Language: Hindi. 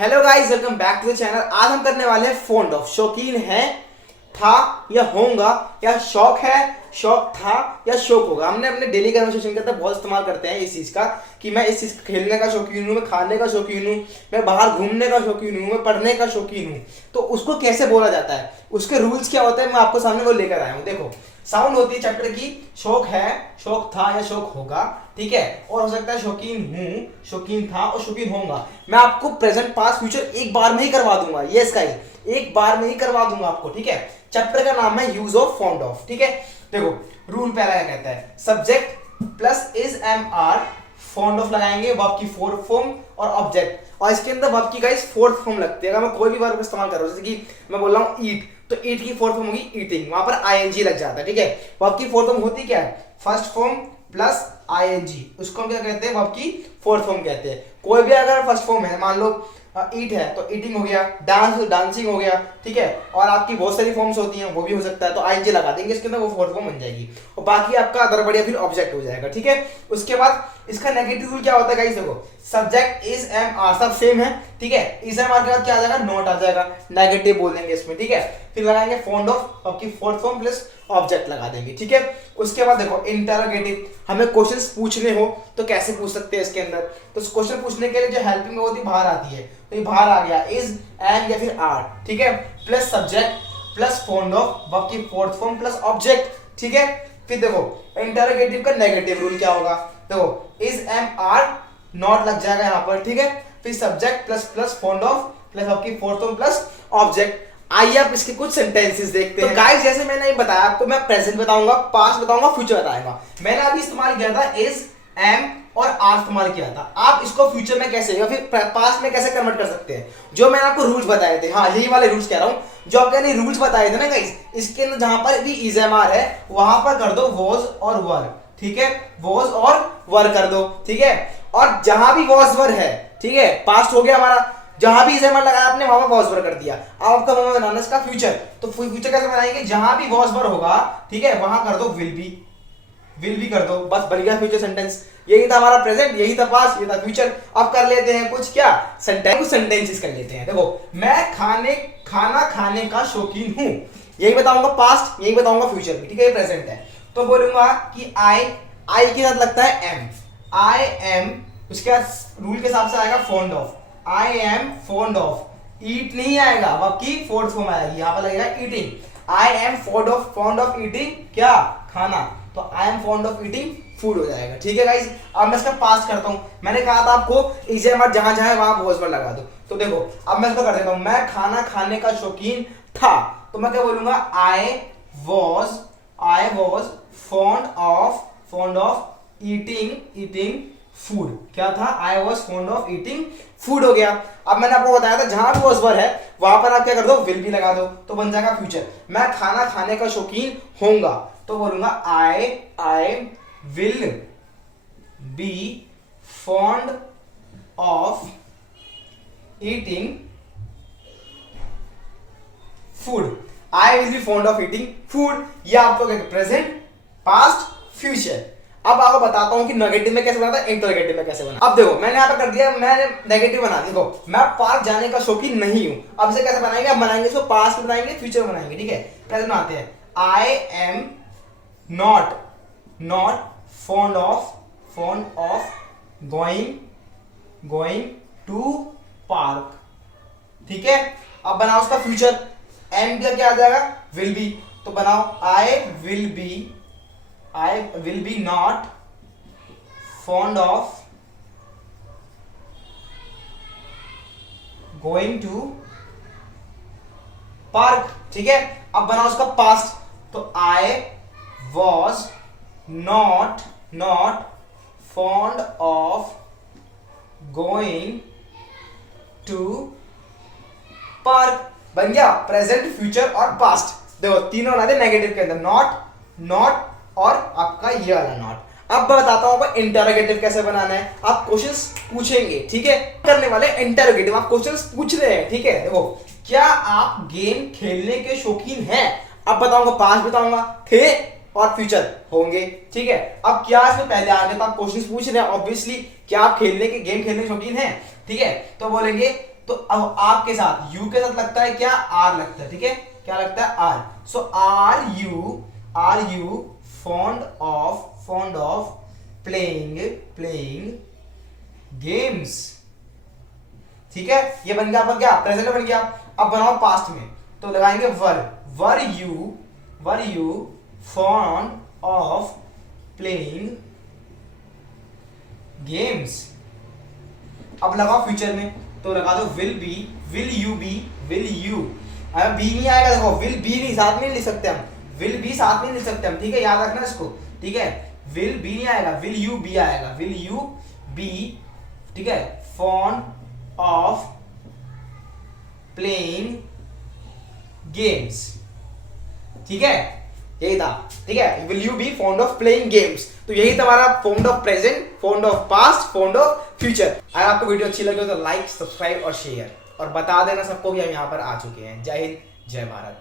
Hello guys, welcome back to the channel. आज हम करने वाले हैं फॉन्ड ऑफ। शौकीन है, था या होगा, या शौक है, शौक था या शौक होगा। हमने अपने डेली कन्वर्सेशन के अंदर बहुत इस्तेमाल करते हैं इस चीज का कि मैं इस चीज खेलने का शौकीन हूँ, मैं खाने का शौकीन हूँ, मैं बाहर घूमने का शौकीन हूँ, मैं पढ़ने का शौकीन हूँ। तो उसको कैसे बोला जाता है, उसके रूल्स क्या होते हैं, मैं आपको सामने वो लेकर आया हूँ। देखो, साउंड होती है चैप्टर की शौक है, शौक था या शौक होगा, ठीक है। और हो सकता है शौकीन हूँ, शौकीन था और शौकीन होगा। मैं आपको प्रेजेंट पास्ट फ्यूचर एक बार में ही करवा दूंगा, यस गाइस, एक बार में ही करवा दूंगा आपको, ठीक है। चैप्टर का नाम है यूज ऑफ फॉन्ड ऑफ, ठीक है। देखो, रूल पहला क्या कहता है, subject plus is am are, fond of लगाएंगे, वर्ब की फोर्थ फॉर्म और ऑब्जेक्ट। और इसके अंदर वर्ब की गाइस फोर्थ फॉर्म लगती है। अगर मैं कोई भी वर्ब इस्तेमाल कर रहा हूं, जैसे कि मैं बोल रहा हूं ईट, तो ईट की फोर्थ फॉर्म होगी ईटिंग, वहां पर आईएनजी लग जाता है, ठीक है। वर्ब की फोर्थ फॉर्म होती क्या है, फर्स्ट फॉर्म प्लस आईएनजी, उसको हम क्या कहते हैं, वर्ब की फोर्थ फॉर्म कहते हैं। कोई भी अगर फर्स्ट फॉर्म है, मान लो ईट है तो ईटिंग हो गया, डांस तो डांसिंग हो गया, ठीक है। और आपकी बहुत सारी फॉर्म्स होती हैं, वो भी हो सकता है, तो आईएनजी लगा देंगे इसके अंदर, वो फोर्थ फॉर्म बन जाएगी। और बाकी आपका अदर बढ़िया फिर ऑब्जेक्ट हो जाएगा, ठीक है। उसके बाद इसका नेगेटिव रूल क्या होता है गाइस, देखो, सब्जेक्ट इज एम आर सब सेम है, ठीक है। इज एम आर के बाद क्या आ जाएगा, नॉट आ जाएगा, नेगेटिव बोल देंगे इसमें, ठीक है। फिर लगाएंगे फॉन्ड ऑफ, आपकी फोर्थ फॉर्म प्लस ऑब्जेक्ट लगा देंगे, ठीक है। उसके बाद देखो, इंटरोगेटिव, हमें क्वेश्चंस पूछने हो तो कैसे पूछ सकते हैं इसके अंदर। तो क्वेश्चन पूछने के लिए जो हेल्पिंग होती है बाहर आती है, तो ये बाहर आ गया इज एंड या फिर आर, ठीक है, plus subject plus fond of, verb की फोर्थ फॉर्म प्लस ऑब्जेक्ट, ठीक है। फिर देखो, इंटरोगेटिव का नेगेटिव रूल क्या होगा, देखो, इज एम आर नॉट लग जाएगा यहाँ पर, ठीक है। फिर subject plus plus fond of plus आपकी फोर्थ फॉर्म प्लस ऑब्जेक्ट। आइए आप इसके कुछ सेंटेंसेस देखते हैं। तो गाइस, जैसे मैंने ये बताया आपको, मैं प्रेजेंट बताऊंगा, पास्ट बताऊंगा, फ्यूचर बताऊंगा। मैंने अभी इस्तेमाल किया था इज, एम और आर इस्तेमाल किया था। आप इसको फ्यूचर में कैसे या फिर पास्ट में कैसे कन्वर्ट कर सकते हैं, जो मैंने आपको रूल्स बताए थे, हाँ यही वाले रूल्स कह रहा हूं जो आपने रूल्स बताए थे ना गाइस। इसके अंदर जहां पर भी इज एम आर है, वहां पर कर दो वॉज और वर, ठीक है, वॉज और वर कर दो, ठीक है। और जहां भी वॉज वर है, ठीक है, पास्ट हो गया हमारा, जहां भी इज एम आर लगाया आपने वहां पर वॉज वर कर दिया। अब आपका बनाना इसका फ्यूचर, तो फ्यूचर कैसे बनाएंगे, जहां भी वॉज वर होगा, ठीक है, वहां कर दो विल बी कर दो, बस बन गया फ्यूचर सेंटेंस। यही था हमारा प्रेजेंट, यही था पास्ट, ये था फ्यूचर। अब कर लेते हैं कुछ क्या सेंटेंसेस कर लेते हैं। देखो, मैं खाना खाने का शौकीन हूं, यही बताऊंगा पास्ट, यही बताऊंगा फ्यूचर भी, ठीक है, ये प्रेजेंट है। तो बोलूंगा कि आई के साथ लगता है एम, आई एम, उसके बाद रूल के हिसाब से आएगा fond of, I am fond of, eat नहीं आएगा, बाकी फोर्थ फॉर्म आएगी, यहां पर लगेगा eating. I am fond of eating क्या, खाना, तो I am fond of eating food हो जाएगा, ठीक है गाइस। अब मैं इसका पास करता हूं, मैंने कहा था आपको इज एम आर जहां जहां वहां वॉज पर लगा दो। तो देखो, अब मैं इसको कर देता हूं, मैं खाना खाने का शौकीन था, तो मैं क्या बोलूंगा, I was fond of eating food, क्या था, I was fond of eating food हो गया। अब मैंने आपको बताया था जहां भी वॉज वर है वहां पर आप क्या कर दो, विल भी लगा दो, तो बन जाएगा फ्यूचर। मैं खाना खाने का शौकीन होऊंगा, तो बोलूंगा आई will B fond of eating food, I will B fond of eating food. ये आपको प्रेजेंट, पास्ट, फ्यूचर। अब आपको बताता हूं कि नेगेटिव में कैसे बना था, इंटरोगेटिव में कैसे बना। अब देखो, मैंने यहाँ पे कर दिया, मैंने नेगेटिव बना दिया। देखो, मैं पार्क जाने का शौकीन नहीं हूं, अब इसे कैसे बनाएंगे, अब बनाएंगे इसको पास्ट में बनाएंगे, फ्यूचर में बनाएंगे, ठीक है। कैसे बनाते हैं, I am not fond of going to park, ठीक है। अब बनाओ उसका फ्यूचर, एम का क्या आ जाएगा, विल बी, तो बनाओ I will be not fond of going to park, ठीक है। अब बनाओ उसका पास्ट, तो I was not fond of going to park, बन गया प्रेजेंट, फ्यूचर और पास्ट। देखो, तीनों बना दे नेगेटिव के अंदर, नॉट और आपका ये वाला नॉट। अब मैं बताता हूं आपको इंटरोगेटिव कैसे बनाना है। आप क्वेश्चंस पूछेंगे, ठीक है, करने वाले इंटरोगेटिव, आप क्वेश्चंस पूछ रहे हैं, ठीक है। देखो, क्या आप गेम खेलने के शौकीन हैं, अब बताऊंगा, पास्ट बताऊंगा, थे और फ्यूचर होंगे, ठीक है। अब क्या इसमें पहले आगे तो आप क्वेश्चंस पूछ रहे हैं, ऑब्वियसली क्या आप गेम खेलने के शौकीन हैं, ठीक है। तो बोलेंगे, तो अब आपके साथ यू के साथ लगता है क्या, आर लगता है, ठीक है, क्या लगता है, are. So are you fond of playing games, ठीक है। ये बन गया आपका क्या, प्रेजेंट बन गया। अब बनाओ पास्ट में, तो लगाएंगे were you fond of playing games. अब लगाओ फ्यूचर में, तो लगा दो विल यू। अगर बी नहीं आएगा, देखो विल बी नहीं साथ में नहीं लिख सकते हम, विल बी साथ में नहीं लिख सकते हम, ठीक है, याद रखना इसको, ठीक है। विल बी नहीं आएगा, विल यू बी आएगा, विल यू बी, ठीक है, फॉन्ड ऑफ प्लेइंग गेम्स, ठीक है, यही था, ठीक है। Will you B fond of playing games, तो यही तुम्हारा fond of present, fond of past, fond of future. अगर आपको वीडियो अच्छी लगे तो लाइक, सब्सक्राइब और शेयर, और बता देना सबको कि हम यहाँ पर आ चुके हैं। जय हिंद, जय भारत।